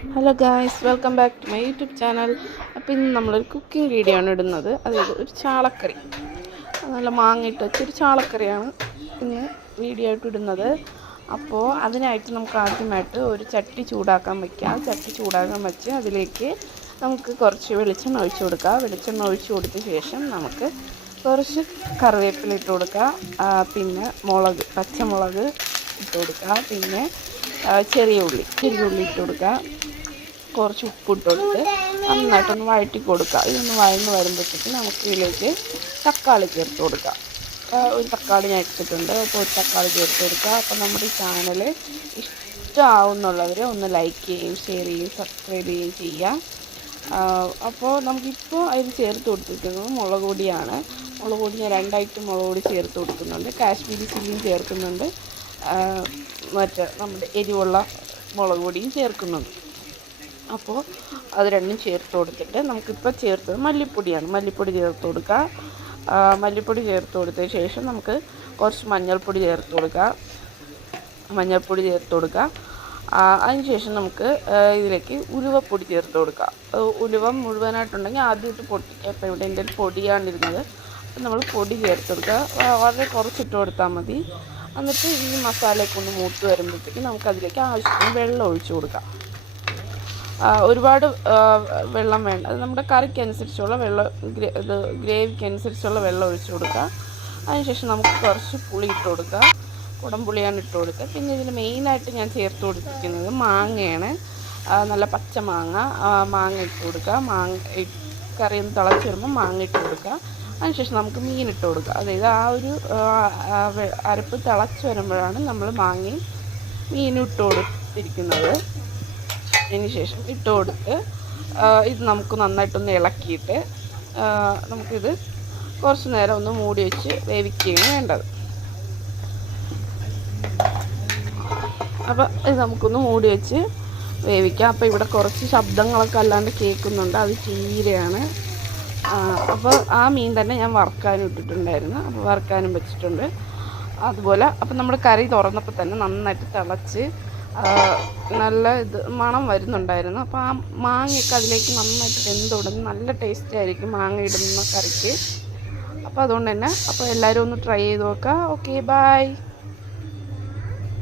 Hello guys, welcome back to my YouTube channel. അപ്പോൾ ഇന്ന് നമ്മളൊരു കുക്കിംഗ് വീഡിയോ ആണ് ഇടുന്നത്. അതായത് ഒരു ചാളക്കറി, നല്ല മാങ്ങയിട്ട് വെച്ചൊരു ചാളക്കറിയാണ് ഇന്ന് വീഡിയോ ആയിട്ട് ഇടുന്നത്. അപ്പോൾ അതിനായിട്ട് നമുക്ക് ആദ്യമായിട്ട് ഒരു ചട്ടി ചൂടാക്കാൻ വയ്ക്കാം. ചട്ടി ചൂടാക്കാൻ വെച്ച് അതിലേക്ക് നമുക്ക് കുറച്ച് വെളിച്ചെണ്ണ ഒഴിച്ച് കൊടുക്കുക. വെളിച്ചെണ്ണ ഒഴിച്ച് കൊടുത്ത ശേഷം നമുക്ക് കുറച്ച് കറിവേപ്പില ഇട്ട് കൊടുക്കുക. പിന്നെ പച്ചമുളക് ഇട്ട് കൊടുക്കുക. പിന്നെ ചെറിയ ഉള്ളി ഇട്ട് കൊടുക്കുക. കുറച്ച് ഉപ്പിട്ട് കൊടുത്ത് നന്നായിട്ടൊന്ന് വഴറ്റി കൊടുക്കുക. ഇതൊന്ന് വഴന്ന് വരുമ്പോഴത്തേക്ക് നമുക്ക് ഇതിലേക്ക് തക്കാളി ചേർത്ത് കൊടുക്കുക. ഒരു തക്കാളി ഞാൻ എടുത്തിട്ടുണ്ട്. അപ്പോൾ ഒരു തക്കാളി ചേർത്ത് കൊടുക്കുക. അപ്പോൾ നമ്മുടെ ഈ ചാനൽ ഇഷ്ടമാവുന്നുള്ളവർ ഒന്ന് ലൈക്ക് ചെയ്യുകയും ഷെയർ ചെയ്യുകയും സബ്സ്ക്രൈബ് ചെയ്യുകയും ചെയ്യുക. അപ്പോൾ നമുക്കിപ്പോൾ അതിൽ ചേർത്ത് കൊടുത്തിരിക്കുന്നത് മുളക് പൊടിയാണ്. മുളക് പൊടി ഞാൻ 2 ഐറ്റം മുളക് പൊടി ചേർത്ത് കൊടുക്കുന്നുണ്ട്. കാശ്മീരി ചില്ലിയും ചേർക്കുന്നുണ്ട്, നമ്മുടെ എരിവുള്ള മുളക് പൊടിയും ചേർക്കുന്നുണ്ട്. അപ്പോൾ അത് രണ്ടും ചേർത്ത് കൊടുത്തിട്ട് നമുക്കിപ്പോൾ ചേർത്തത് മല്ലിപ്പൊടിയാണ്. മല്ലിപ്പൊടി ചേർത്ത് കൊടുക്കുക. മല്ലിപ്പൊടി ചേർത്ത് കൊടുത്തതിന് ശേഷം നമുക്ക് കുറച്ച് മഞ്ഞൾപ്പൊടി ചേർത്ത് കൊടുക്കുക. അതിനുശേഷം നമുക്ക് ഇതിലേക്ക് ഉലുവപ്പൊടി ചേർത്ത് കൊടുക്കുക. ഉലുവ മുഴുവനായിട്ടുണ്ടെങ്കിൽ ആദ്യം ഇട്ട് പൊട്ടിക്കുക. അപ്പോൾ ഇവിടെ എൻ്റെ പൊടിയാണിരുന്നത്. അപ്പോൾ നമ്മൾ പൊടി ചേർത്ത് കൊടുക്കുക. വളരെ കുറച്ചിട്ട് കൊടുത്താൽ മതി. എന്നിട്ട് ഈ മസാലയൊക്കെ ഒന്ന് മൂത്ത് വരുമ്പോഴത്തേക്ക് നമുക്കതിലേക്ക് ആവശ്യത്തിന് വെള്ളം ഒഴിച്ച് കൊടുക്കാം. ഒരുപാട് വെള്ളം വേണ്ട, അത് നമ്മുടെ കറിക്കനുസരിച്ചുള്ള വെള്ളം, ഗ്രേവിക്ക് അനുസരിച്ചുള്ള വെള്ളം ഒഴിച്ച് കൊടുക്കുക. അതിനുശേഷം നമുക്ക് കുറച്ച് പുളി ഇട്ട് കൊടുക്കുക. കുടംപുളിയാണ് ഇട്ട് കൊടുക്കുക. പിന്നെ ഇതിൽ മെയിനായിട്ട് ഞാൻ ചേർത്ത് കൊടുത്തിരിക്കുന്നത് മാങ്ങയാണ്. നല്ല പച്ച മാങ്ങ ഇട്ട് കൊടുക്കുക. കറി ഒന്ന് തിളച്ച് വരുമ്പോൾ മാങ്ങ ഇട്ട് കൊടുക്കുക. അതിനുശേഷം നമുക്ക് മീൻ ഇട്ട് കൊടുക്കുക. അതായത് ആ ഒരു അരപ്പ് തിളച്ച് വരുമ്പോഴാണ് നമ്മൾ മാങ്ങയും മീനും ഇട്ട് കൊടുത്തിരിക്കുന്നത്. അതിന് ശേഷം ഇട്ട് കൊടുത്ത് ഇത് നമുക്ക് നന്നായിട്ടൊന്ന് ഇളക്കിയിട്ട് നമുക്കിത് കുറച്ച് നേരം ഒന്ന് മൂടി വെച്ച് വേവിക്കുകയാണ് വേണ്ടത്. അപ്പോൾ ഇത് നമുക്കൊന്ന് മൂടി വെച്ച് വേവിക്കാം. അപ്പോൾ ഇവിടെ കുറച്ച് ശബ്ദങ്ങളൊക്കെ അല്ലാണ്ട് കേൾക്കുന്നുണ്ട്, അത് ചീരയാണ്. അപ്പോൾ ആ മീൻ തന്നെ ഞാൻ വറുക്കാനും ഇട്ടിട്ടുണ്ടായിരുന്നു. അപ്പോൾ വറുക്കാനും വെച്ചിട്ടുണ്ട് അതുപോലെ. അപ്പം നമ്മുടെ കറി തുറന്നപ്പോൾ തന്നെ നന്നായിട്ട് തിളച്ച് നല്ല മണം വരുന്നുണ്ടായിരുന്നു. അപ്പോൾ ആ മാങ്ങയൊക്കെ അതിലേക്ക് നന്നായിട്ട് വെന്തുടന്ന് നല്ല ടേസ്റ്റ് ആയിരിക്കും മാങ്ങ ഇടുന്ന കറിക്ക്. അപ്പോൾ അതുകൊണ്ട് തന്നെ അപ്പോൾ എല്ലാവരും ഒന്ന് ട്രൈ ചെയ്ത് നോക്കുക. Okay, by.